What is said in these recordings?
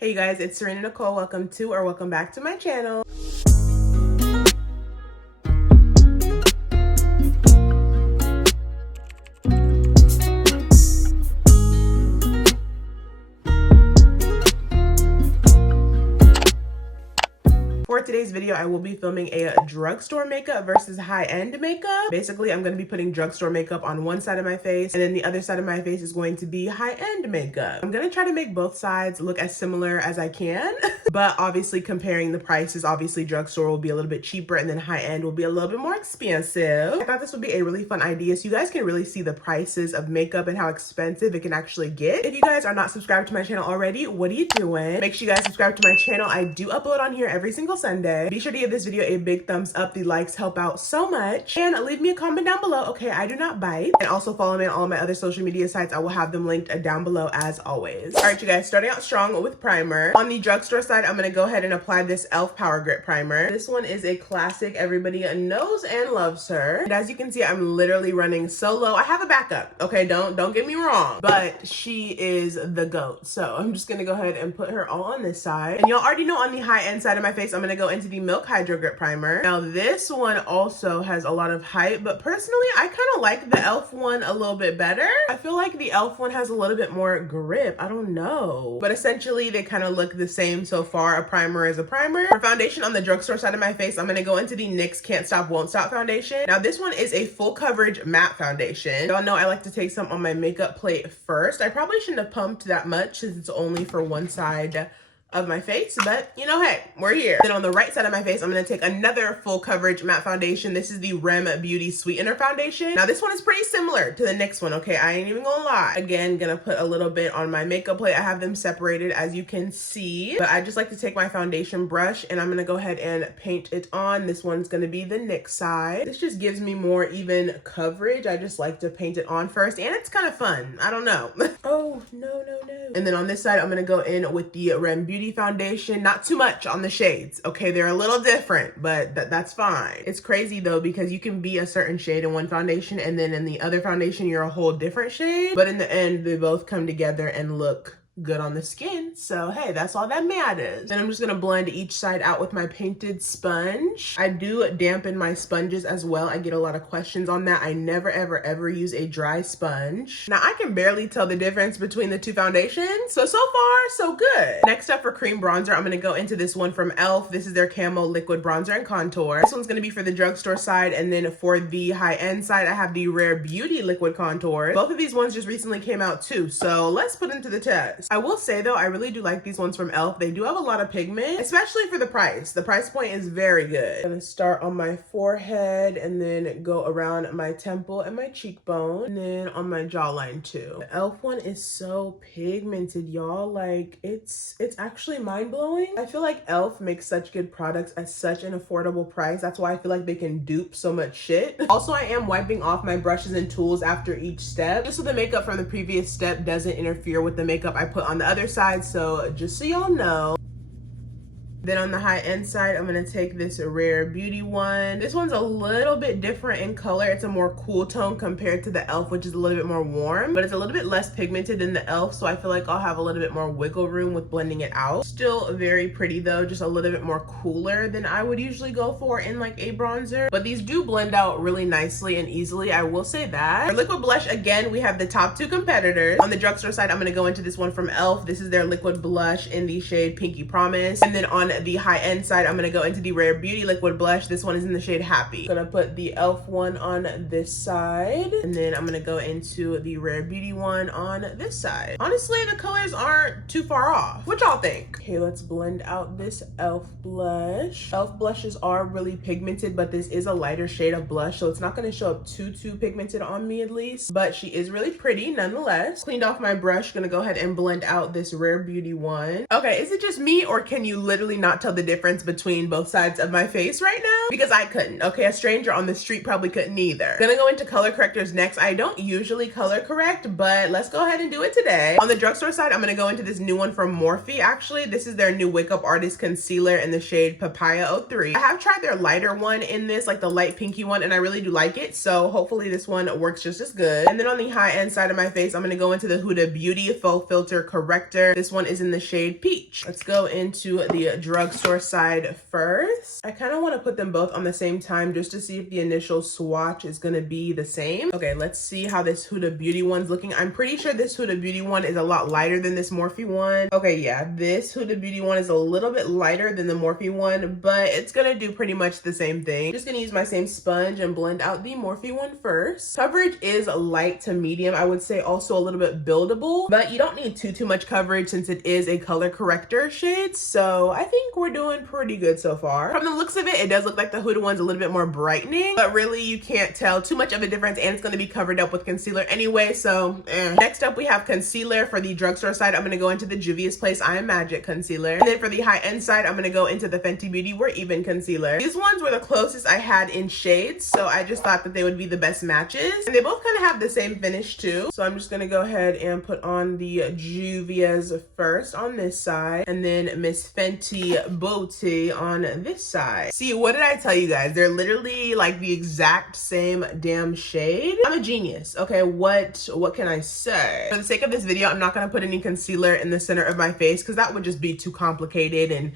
Hey you guys, it's Serena Nicole. Welcome to or welcome back to my channel. For today's video, I will be filming a drugstore makeup versus high-end makeup. Basically, I'm going to be putting drugstore makeup on one side of my face, and then the other side of my face is going to be high-end makeup. I'm going to try to make both sides look as similar as I can, but obviously comparing the prices, obviously drugstore will be a little bit cheaper, and then high-end will be a little bit more expensive. I thought this would be a really fun idea so you guys can really see the prices of makeup and how expensive it can actually get. If you guys are not subscribed to my channel already, what are you doing? Make sure you guys subscribe to my channel. I do upload on here every single Sunday. Be sure to give this video a big thumbs up. The likes help out so much. And leave me a comment down below. Okay, I do not bite. And also follow me on all of my other social media sites. I will have them linked down below as always. All right, you guys, starting out strong with primer. On the drugstore side, I'm gonna go ahead and apply this e.l.f. Power Grip Primer. This one is a classic. Everybody knows and loves her. And as you can see, I'm literally running so low. I have a backup, okay? Don't get me wrong. But she is the GOAT. So I'm just gonna go ahead and put her all on this side. And y'all already know on the high-end side of my face, I'm gonna go into the Milk Hydro Grip Primer. Now this one also has a lot of hype, but personally I kind of like the e.l.f. one a little bit better. I feel like the e.l.f. one has a little bit more grip. I don't know, but essentially they kind of look the same so far. A primer is a primer. For foundation on the drugstore side of my face, I'm gonna go into the NYX Can't Stop Won't Stop foundation. Now this one is a full coverage matte foundation. Y'all know I like to take some on my makeup plate first. I probably shouldn't have pumped that much since it's only for one side of my face, but you know, hey, we're here. Then on the right side of my face, I'm gonna take another full coverage matte foundation. This is the Rem Beauty Sweetener foundation. Now this one is pretty similar to the NYX one, okay? I ain't even gonna lie. Again, gonna put a little bit on my makeup plate. I have them separated as you can see, but I just like to take my foundation brush and I'm gonna go ahead and paint it on. This one's gonna be the NYX side. This just gives me more even coverage. I just like to paint it on first and it's kind of fun. I don't know. Oh, no. And then on this side, I'm gonna go in with the Rem Beauty foundation. Not too much on the shades, okay? They're a little different, but that's fine. It's crazy though, because you can be a certain shade in one foundation and then in the other foundation, you're a whole different shade. But in the end, they both come together and look good on the skin. So hey, that's all that matters. Then I'm just gonna blend each side out with my painted sponge. I do dampen my sponges as well. I get a lot of questions on that. I never ever use a dry sponge. Now I can barely tell the difference between the two foundations. So far so good. Next up for cream bronzer, I'm gonna go into this one from e.l.f. This is their Camo Liquid Bronzer and Contour. This one's gonna be for the drugstore side, and then for the high-end side, I have the Rare Beauty Liquid Contour. Both of these ones just recently came out too, so let's put them to the test. I will say though, I really do like these ones from e.l.f. They do have a lot of pigment, especially for the price. The price point is very good. I'm gonna start on my forehead and then go around my temple and my cheekbone, and then on my jawline too. The e.l.f. one is so pigmented, y'all. Like it's actually mind-blowing. I feel like e.l.f. makes such good products at such an affordable price. That's why I feel like they can dupe so much shit. Also, I am wiping off my brushes and tools after each step, just so the makeup from the previous step doesn't interfere with the makeup I put on the other side. So just so y'all know. Then on the high-end side, I'm gonna take this Rare Beauty one. This one's a little bit different in color. It's a more cool tone compared to the e.l.f., which is a little bit more warm, but it's a little bit less pigmented than the e.l.f., so I feel like I'll have a little bit more wiggle room with blending it out. Still very pretty though, just a little bit more cooler than I would usually go for in like a bronzer, but these do blend out really nicely and easily, I will say that. For liquid blush, again, we have the top two competitors. On the drugstore side, I'm gonna go into this one from e.l.f. This is their liquid blush in the shade Pinky Promise, and then on the high-end side, I'm gonna go into the Rare Beauty liquid blush. This one is in the shade Happy. I'm gonna put the e.l.f. one on this side, and then I'm gonna go into the Rare Beauty one on this side. Honestly, the colors aren't too far off. What y'all think? Okay, let's blend out this e.l.f. blush. e.l.f. blushes are really pigmented, but this is a lighter shade of blush, so it's not gonna show up too pigmented on me at least, but she is really pretty nonetheless. Cleaned off my brush, gonna go ahead and blend out this Rare Beauty one. Okay, is it just me, or can you literally not tell the difference between both sides of my face right now because I couldn't. Okay, a stranger on the street probably couldn't either. Gonna go into color correctors next. I don't usually color correct, but let's go ahead and do it today. On the drugstore side, I'm gonna go into this new one from Morphe. Actually, this is their new Wake Up Artist Concealer in the shade Papaya 03. I have tried their lighter one in this, like the light pinky one, and I really do like it. So hopefully this one works just as good. And then on the high end side of my face, I'm gonna go into the Huda Beauty Faux Filter Corrector. This one is in the shade Peach. Let's go into the drugstore side first. I kind of want to put them both on the same time just to see if the initial swatch is gonna be the same. Okay, let's see how this Huda Beauty one's looking. I'm pretty sure this Huda Beauty one is a lot lighter than this Morphe one. Okay, yeah, this Huda Beauty one is a little bit lighter than the Morphe one, but it's gonna do pretty much the same thing. Just gonna use my same sponge and blend out the Morphe one first. Coverage is light to medium. I would say also a little bit buildable, but you don't need too much coverage since it is a color corrector shade. So I think we're doing pretty good so far. From the looks of it, it does look like the Huda one's a little bit more brightening, but really you can't tell too much of a difference, and it's gonna be covered up with concealer anyway, so Next up, we have concealer. For the drugstore side, I'm gonna go into the Juvia's Place I Am Magic concealer. And then for the high end side, I'm gonna go into the Fenty Beauty We're Even concealer. These ones were the closest I had in shades, so I just thought that they would be the best matches. And they both kind of have the same finish too. So I'm just gonna go ahead and put on the Juvia's first on this side, and then Miss Fenty Beauty on this side. See, what did I tell you guys? They're literally like the exact same damn shade. I'm a genius. Okay, what can I say? For the sake of this video, I'm not gonna put any concealer in the center of my face because that would just be too complicated and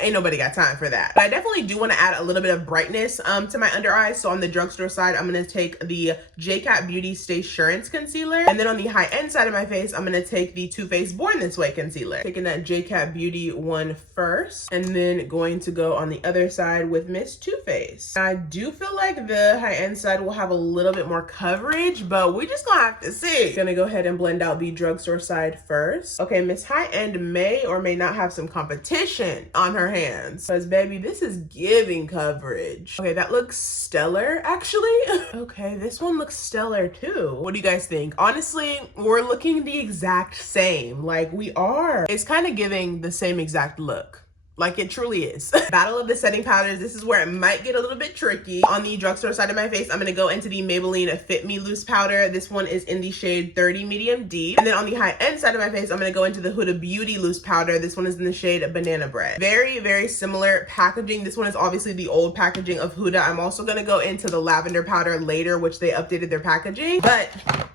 ain't nobody got time for that. But I definitely do want to add a little bit of brightness to my under eyes. So on the drugstore side, I'm going to take the JCat Beauty Stay Assurance concealer. And then on the high end side of my face, I'm going to take the Too Faced Born This Way concealer. Taking that JCat Beauty one first, and then going to go on the other side with Miss Too Faced. I do feel like the high end side will have a little bit more coverage, but we're just gonna have to see. Gonna go ahead and blend out the drugstore side first. Okay, Miss High End may or may not have some competition on her hands, because baby, this is giving coverage. Okay, that looks stellar actually. Okay, this one looks stellar too. What do you guys think? Honestly, we're looking the exact same. Like, we are. It's kind of giving the same exact look. Like, it truly is. Battle of the setting powders. This is where it might get a little bit tricky. On the drugstore side of my face, I'm gonna go into the Maybelline Fit Me Loose Powder. This one is in the shade 30 Medium Deep. And then on the high end side of my face, I'm gonna go into the Huda Beauty Loose Powder. This one is in the shade Banana Bread. Very, very similar packaging. This one is obviously the old packaging of Huda. I'm also gonna go into the Lavender Powder later, which they updated their packaging. But,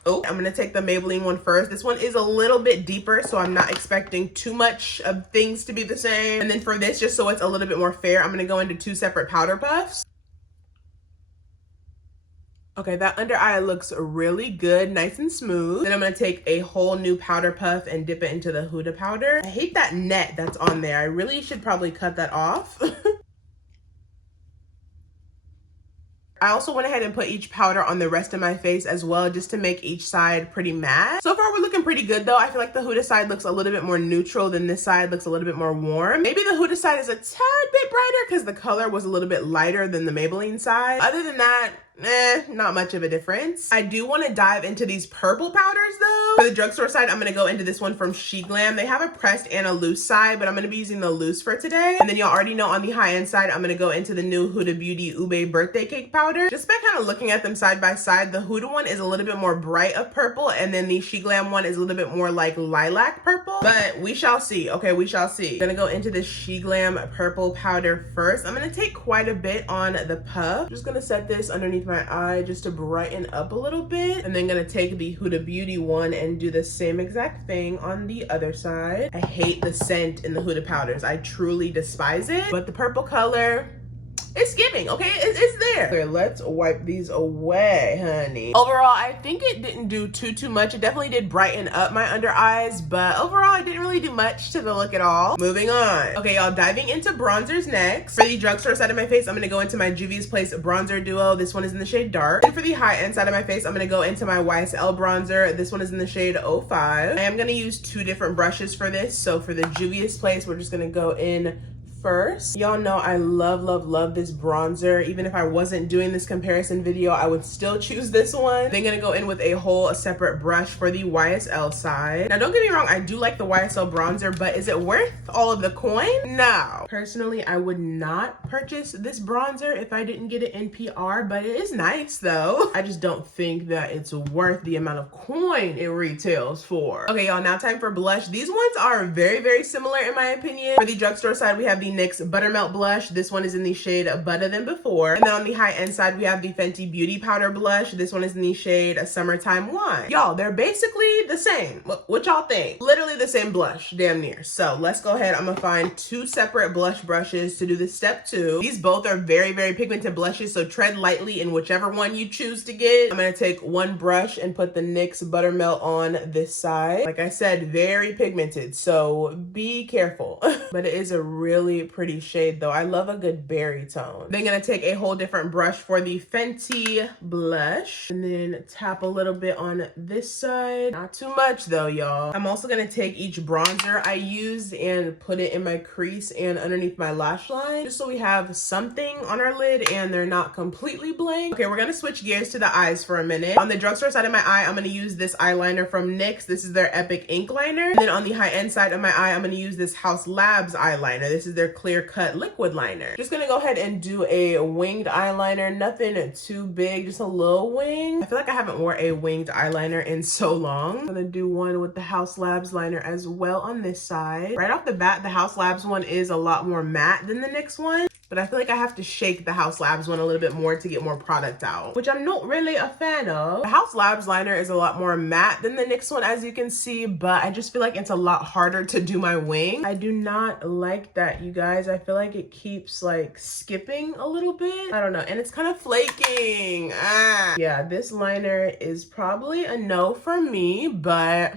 oh, I'm gonna take the Maybelline one first. This one is a little bit deeper, so I'm not expecting too much of things to be the same. And then for this, just so it's a little bit more fair, I'm gonna go into two separate powder puffs. Okay, that under eye looks really good, nice and smooth. Then I'm gonna take a whole new powder puff and dip it into the Huda powder. I hate that net that's on there. I really should probably cut that off. I also went ahead and put each powder on the rest of my face as well, just to make each side pretty matte. So far, we're looking pretty good though. I feel like the Huda side looks a little bit more neutral than this side looks a little bit more warm. Maybe the Huda side is a tad bit brighter because the color was a little bit lighter than the Maybelline side. Other than that, not much of a difference. I do want to dive into these purple powders though. For the drugstore side, I'm going to go into this one from Glam. They have a pressed and a loose side, but I'm going to be using the loose for today. And then y'all already know on the high end side, I'm going to go into the new Huda Beauty Ube Birthday Cake powder. Just by kind of looking at them side by side, the Huda one is a little bit more bright of purple, and then the Glam one is a little bit more like lilac purple, but we shall see. Okay, we shall see. I'm going to go into the Glam purple powder first. I'm going to take quite a bit on the puff. Just going to set this underneath my eye just to brighten up a little bit, and then gonna take the Huda Beauty one and do the same exact thing on the other side. I hate the scent in the Huda powders. I truly despise it, but the purple color, it's giving, okay? It's there. Okay, let's wipe these away, honey. Overall, I think it didn't do too much. It definitely did brighten up my under eyes, but overall, it didn't really do much to the look at all. Moving on. Okay, y'all, diving into bronzers next. For the drugstore side of my face, I'm gonna go into my Juvia's Place bronzer duo. This one is in the shade Dark. And for the high end side of my face, I'm gonna go into my YSL bronzer. This one is in the shade 05. I am gonna use two different brushes for this. So for the Juvia's Place, we're just gonna go in first. Y'all know I love, love, love this bronzer. Even if I wasn't doing this comparison video, I would still choose this one. Then gonna go in with a whole separate brush for the YSL side. Now, don't get me wrong, I do like the YSL bronzer, but is it worth all of the coin? No. Personally, I would not purchase this bronzer if I didn't get it in PR, but it is nice though. I just don't think that it's worth the amount of coin it retails for. Okay, y'all, now time for blush. These ones are very, very similar in my opinion. For the drugstore side, we have the NYX Buttermelt blush. This one is in the shade Butta than before. And then on the high-end side, we have the Fenty Beauty Powder blush. This one is in the shade Summertime Wine. Y'all, they're basically the same. What y'all think? Literally the same blush, damn near. So let's go ahead. I'm gonna find two separate blush brushes to do this step 2. These both are very, very pigmented blushes, so tread lightly in whichever one you choose to get. I'm gonna take one brush and put the NYX Buttermelt on this side. Like I said, very pigmented, so be careful. But it is a really pretty shade though. I love a good berry tone. Then gonna take a whole different brush for the Fenty blush and then tap a little bit on this side. Not too much though, y'all. I'm also gonna take each bronzer I used and put it in my crease and underneath my lash line, just so we have something on our lid and they're not completely blank. Okay, we're gonna switch gears to the eyes for a minute. On the drugstore side of my eye, I'm gonna use this eyeliner from NYX. This is their Epic Ink Liner. And then on the high-end side of my eye, I'm gonna use this House Labs eyeliner. This is their Clear Cut Liquid Liner. Just gonna go ahead and do a winged eyeliner. Nothing too big, just a little wing. I feel like I haven't wore a winged eyeliner in so long. I'm gonna do one with the House Labs liner as well on this side. Right off the bat, the House Labs one is a lot more matte than the NYX one, but I feel like I have to shake the House Labs one a little bit more to get more product out, which I'm not really a fan of. The House Labs liner is a lot more matte than the NYX one, as you can see, but I just feel like it's a lot harder to do my wing. I do not like that, you guys. I feel like it keeps like skipping a little bit. I don't know, and it's kind of flaking. Yeah, this liner is probably a no for me, but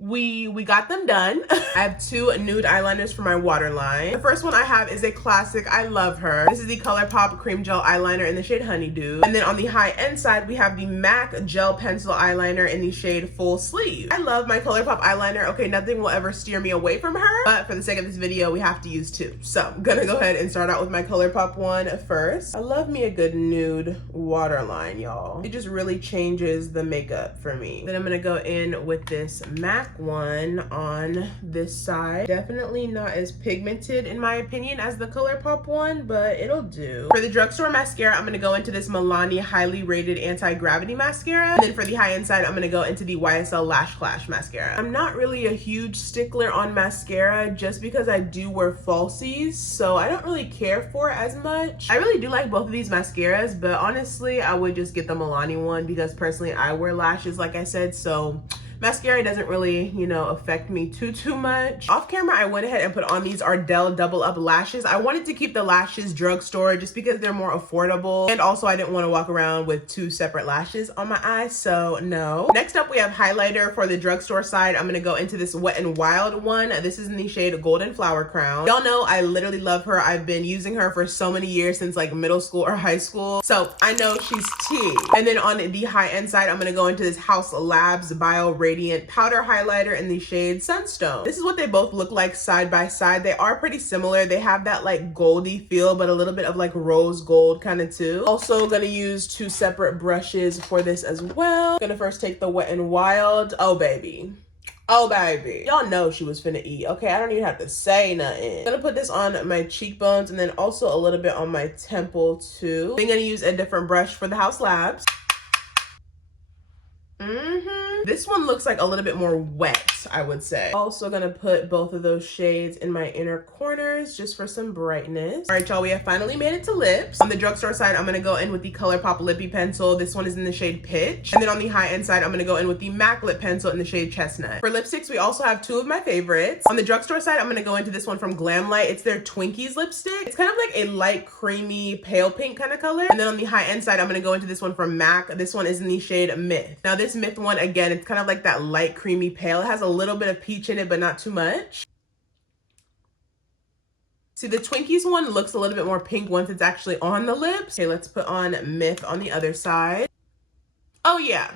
we got them done. I have two nude eyeliners for my waterline. The first one I have is a classic. I love her. This is the ColourPop Cream Gel Eyeliner in the shade Honeydew. And then on the high-end side, we have the MAC Gel Pencil Eyeliner in the shade Full Sleeve. I love my ColourPop eyeliner. Okay, nothing will ever steer me away from her, but for the sake of this video, we have to use two. So I'm gonna go ahead and start out with my ColourPop one first. I love me a good nude waterline, y'all. It just really changes the makeup for me. Then I'm gonna go in with this MAC one on this side. Definitely not as pigmented in my opinion as the ColourPop one, but it'll do. For the drugstore mascara, I'm gonna go into this Milani Highly Rated Anti-Gravity Mascara. And then for the high-end side, I'm gonna go into the YSL Lash Clash Mascara. I'm not really a huge stickler on mascara just because I do wear falsies, so I don't really care for it as much. I really do like both of these mascaras, but honestly, I would just get the Milani one because personally, I wear lashes, like I said, so mascara doesn't really, you know, affect me too much. Off camera, I went ahead and put on these Ardell Double Up lashes. I wanted to keep the lashes drugstore just because they're more affordable. And also I didn't want to walk around with two separate lashes on my eyes, so no. Next up, we have highlighter for the drugstore side. I'm going to go into this Wet n Wild one. This is in the shade Golden Flower Crown. Y'all know I literally love her. I've been using her for so many years, since like middle school or high school. So I know she's tea. And then on the high end side, I'm going to go into this House Labs Bio Radiant Powder Highlighter in the shade Sunstone. This is what they both look like side by side. They are pretty similar. They have that like goldy feel, but a little bit of like rose gold kind of too. Also gonna use two separate brushes for this as well. Gonna first take the Wet n Wild. Oh baby. Oh baby. Y'all know she was finna eat. Okay, I don't even have to say nothing. Gonna put this on my cheekbones and then also a little bit on my temple too. Then gonna use a different brush for the House Labs. This one looks like a little bit more wet, I would say. Also gonna put both of those shades in my inner corners just for some brightness. All right, y'all, we have finally made it to lips. On the drugstore side, I'm gonna go in with the ColourPop Lippy Pencil. This one is in the shade Pitch. And then on the high-end side, I'm gonna go in with the MAC Lip Pencil in the shade Chestnut. For lipsticks, we also have two of my favorites. On the drugstore side, I'm gonna go into this one from Glam. It's their Twinkies lipstick. It's kind of like a light, creamy, pale pink kind of color. And then on the high-end side, I'm gonna go into this one from MAC. This one is in the shade Myth. Now, this Myth one, again, it's kind of like that light, creamy pale. It has a little bit of peach in it, but not too much. See, the Twinkies one looks a little bit more pink once it's actually on the lips. Okay, let's put on Myth on the other side. Oh yeah.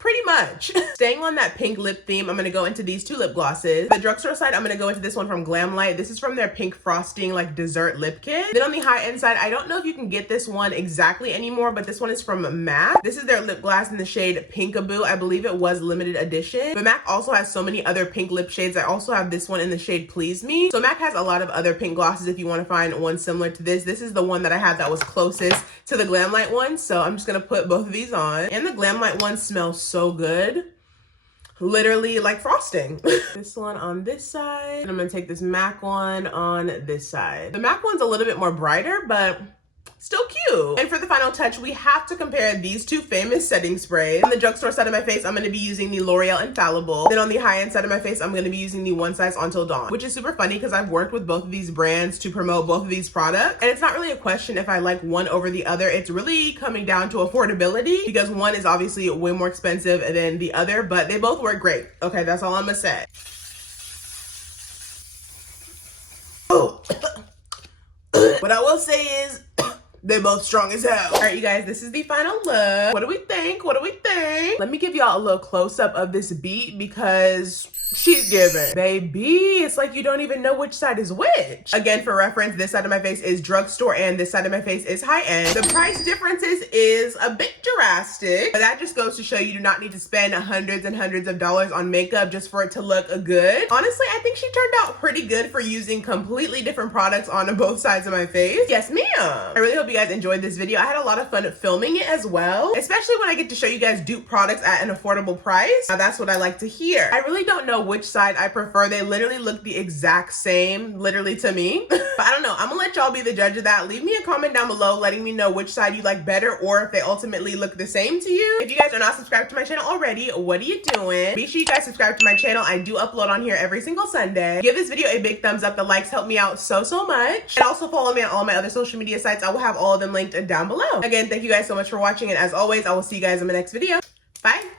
Pretty much. Staying on that pink lip theme, I'm gonna go into these two lip glosses. The drugstore side, I'm gonna go into this one from Glam. This is from their pink frosting like dessert lip kit. Then on the high end side, I don't know if you can get this one exactly anymore, but this one is from MAC. This is their lip gloss in the shade Pinkaboo. I believe it was limited edition, but MAC also has so many other pink lip shades. I also have this one in the shade Please Me. So MAC has a lot of other pink glosses if you want to find one similar to this. This is the one that I had that was closest to the Glam one. So I'm just gonna put both of these on. And the Glam one smells so good. Literally like frosting. This one on this side. And I'm gonna take this MAC one on this side. The MAC one's a little bit more brighter, but still cute. And for the final touch, we have to compare these two famous setting sprays. On the drugstore side of my face, I'm gonna be using the L'Oreal Infallible. Then on the high-end side of my face, I'm gonna be using the One Size Until Dawn, which is super funny because I've worked with both of these brands to promote both of these products. And it's not really a question if I like one over the other. It's really coming down to affordability because one is obviously way more expensive than the other, but they both work great. Okay, that's all I'm gonna say. Oh. What I will say is, they're both strong as hell. All right, you guys, this is the final look. What do we think? What do we think? Let me give y'all a little close-up of this beat because she's giving. Baby, it's like you don't even know which side is which. Again, for reference, this side of my face is drugstore and this side of my face is high-end. The price differences is a bit drastic, but that just goes to show you do not need to spend hundreds and hundreds of dollars on makeup just for it to look good. Honestly, I think she turned out pretty good for using completely different products on both sides of my face. Yes, ma'am. I really hope you guys enjoyed this video. I had a lot of fun filming it as well, especially when I get to show you guys dupe products at an affordable price. Now, that's what I like to hear. I really don't know which side I prefer. They literally look the exact same, literally to me. But I don't know. I'm gonna let y'all be the judge of that. Leave me a comment down below letting me know which side you like better or if they ultimately look the same to you. If you guys are not subscribed to my channel already, what are you doing? Be sure you guys subscribe to my channel. I do upload on here every single Sunday. Give this video a big thumbs up. The likes help me out so much. And also follow me on all my other social media sites. I will have all of them linked down below. Again, thank you guys so much for watching. And as always, I will see you guys in my next video. Bye.